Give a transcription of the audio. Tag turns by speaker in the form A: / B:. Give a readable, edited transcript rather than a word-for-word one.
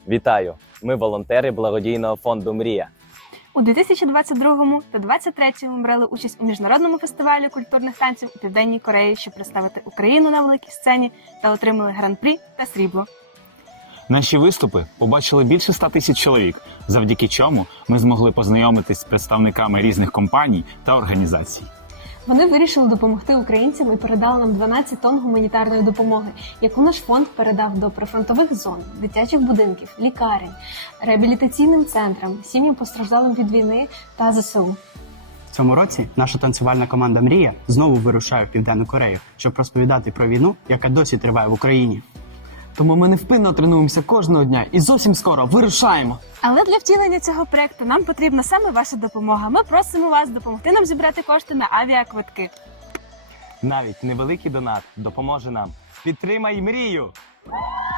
A: Вітаю! Ми волонтери благодійного фонду «Мрія».
B: У 2022 та 2023 брали участь у міжнародному фестивалі культурних танців у Південній Кореї, щоб представити Україну на великій сцені, та отримали гран-прі та срібло.
C: Наші виступи побачили більше 100 тисяч чоловік, завдяки чому ми змогли познайомитись з представниками різних компаній та організацій.
B: Вони вирішили допомогти українцям і передали нам 12 тонн гуманітарної допомоги, яку наш фонд передав до прифронтових зон, дитячих будинків, лікарень, реабілітаційним центрам, сім'ям постраждалим від війни та ЗСУ.
D: В цьому році наша танцювальна команда «Мрія» знову вирушає в Південну Корею, щоб розповідати про війну, яка досі триває в Україні.
E: Тому ми невпинно тренуємося кожного дня і зовсім скоро вирушаємо.
B: Але для втілення цього проєкту нам потрібна саме ваша допомога. Ми просимо вас допомогти нам зібрати кошти на авіаквитки.
A: Навіть невеликий донат допоможе нам. Підтримай мрію!